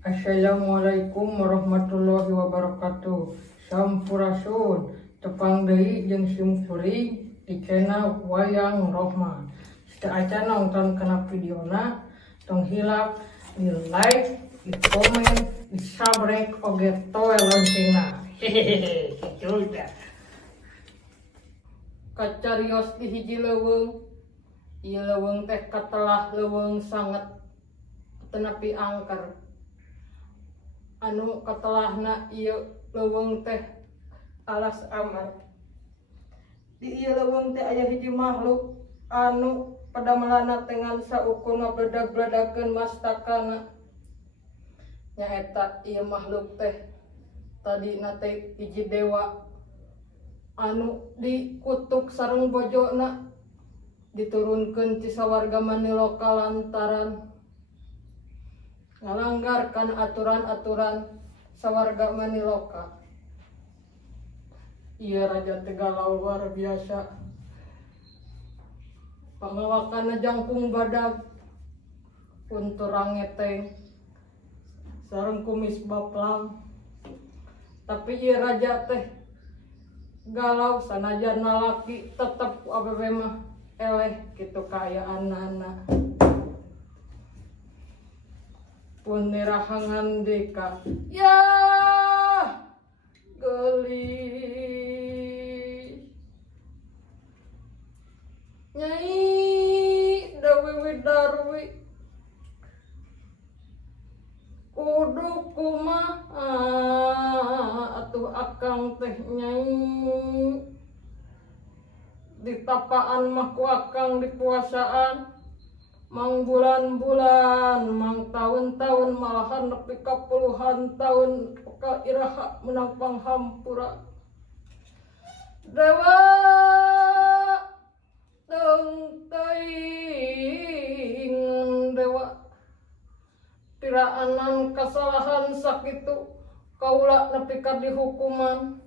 Assalamualaikum warahmatullahi wabarakatuh. Sampurasun, tepang deui jeung simkuring di channel Wayang Rohman. Setelah nonton kena videona, tong hilap di like, di komen, di subscribe oge toe loncengna. Hehehe, kitu dah. Kacarios di hiji leuweung. Ieu leuweung teh katelah leuweung sanget tenapi angker. Anu katelahna ieu leuweung teh alas amar. Di ieu leuweung teh aya hiji makhluk anu padamelana tengan saukurna bledag-bledagkeun mastakana. Nyaeta ieu makhluk teh tadina teh hiji dewa anu dikutuk sareng bojona diturunkeun ti sawarga Maniloka lantaran ngalanggarkan aturan-aturan sawarga Maniloka. Iya raja teh galau luar biasa. Pangawakanna jangkung badag, unturang ngeteng, sareng kumis baplang. Tapi iya raja teh galau sanajan lalaki tetep awewe mah eleh kitu kaayaanana. Pun nirahangan deka ya gelis Nyai Dewi Widarwi kudu kumaha atuh akang teh Nyai di tapaan mah ku akang di puasaan mang bulan-bulan, mang tahun-tahun, malahan nepi ka puluhan tahun ka iraha menang panghampura. Dewa teuing dewa tiraanan kasalahan sakitu kaula nepi ka dihukuman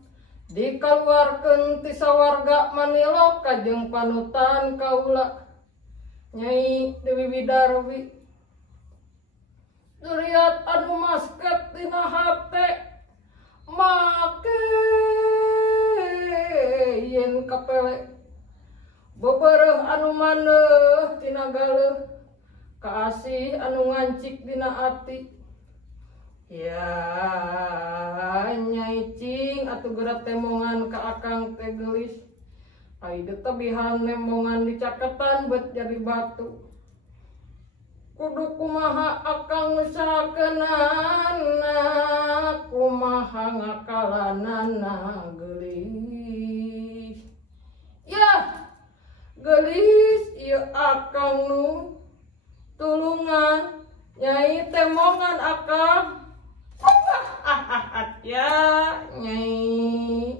dikaluarkeun ti sawarga Maniloka jeung panutan kaula Nyai Dewi Widarwi. Duriat anu masket dina hate make yen kapele bebereuh anu maneuh tina galeuh kaasih anu ngancik dina ati. Ya Nyai cing atuh geura temongan ka akang teh gelis. Aida tebihan nemongan di caketan buat jadi batu. Kudu kumaha akang usahakeunana, kumaha ngakalanana gelis. Ya gelis ieu akang nu tulungan Nyai temongan akang. Ya Nyai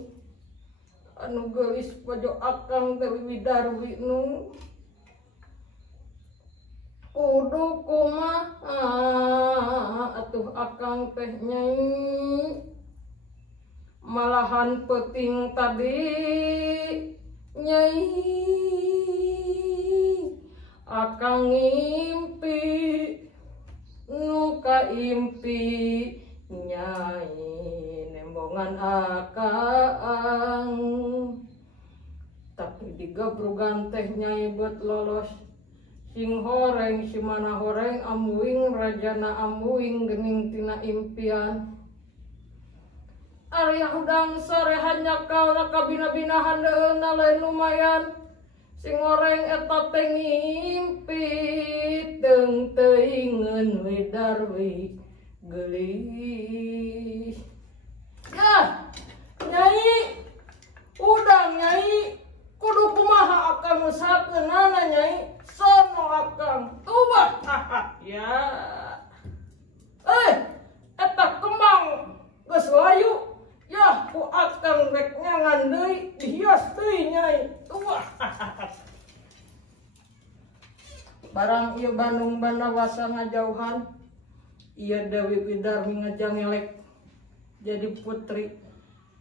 anu gelis pojok akang Dewi Widarwi nu kudu kumaha atuh akang teh Nyai. Malahan peuting tadi Nyai akang ngimpi nu kaimpi Nyai nembongan akang. Tapi digabrugan teh Nyai beut lolos sing horeng si mana horeng amuing rajana amuing geuning tina impian. Ari hudang sarehan nyakalna kabina-binahan deuna lain lumayan. Sing horeng eta teh ngimpi teung teuingeun Widarwi gelis. Ya Nyai udang Nyai kudu kumaha akang usahakeunana Nyai sono akang tubah. Ya eta kembang geus layu ya ku akang rek nyangan deui dihias deui Nyai tubah. Barang ieu Bandung Bandawasa ngajauhan ieu Dewi Widarwi ngajangelek jadi putri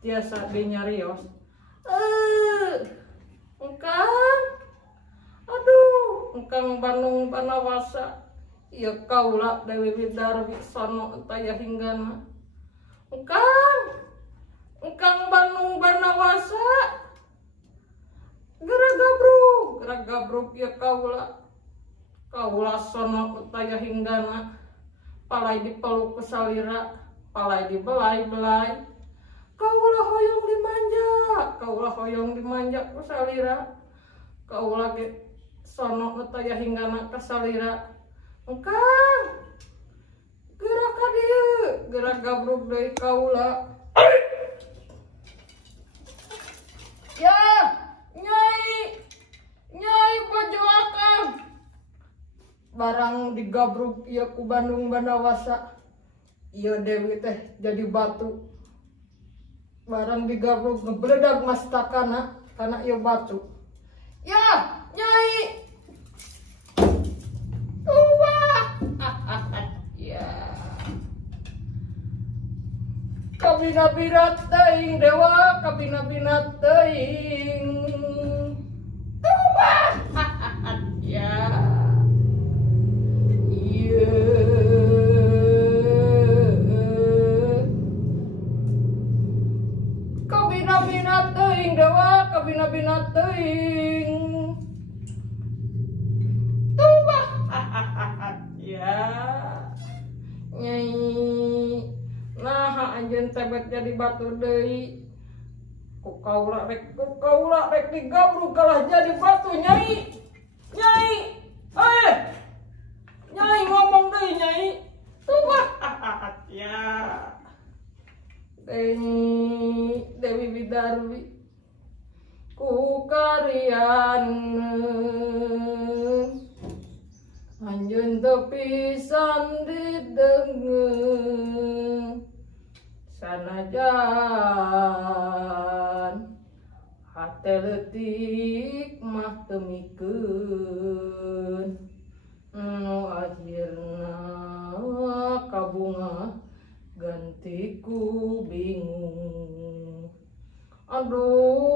tiasa dinyarios. Engkang aduh engkang Bandung Bandawasa ieu kaula Dewi Widarwi sono taya hinggana. Engkang Bandung Banawasa. Gerak gabruk ieu kaula sono taya hinggana. Palai dipeluk ku salira, palai dibelai-belai. Kaula hoyong dimanja ku salira. Kaula ge sono taya hinggana ka salira. Engkang gerak ka dieu, gerak gabruk deui kaula. Ya, Nyai bojo akang. Barang digabruk ieu ku Bandung Banawasa. Ieu Dewi teh jadi batu. Barang digabruk ngebledag mastakana karena ieu batu. Ya, Nyai. Ya. Kabina-bina teuing dewa, kabina-bina teuing. Ya. Iya. Kabina-bina teuing dewa, kabina-bina teuing. Ya. Nyai. Nah, anjeun tebet jadi batu deui. Ku kaula rek digabruk kalah jadi batu, Nyai. Nyai ngomong deui, Nyai. Ya. Dewi Widarwi ku karyaneun anjeun teu pisan didengeun sanajan hate leutik mah teu mikeun nu akhirna kabunga gantiku bingung. Aduh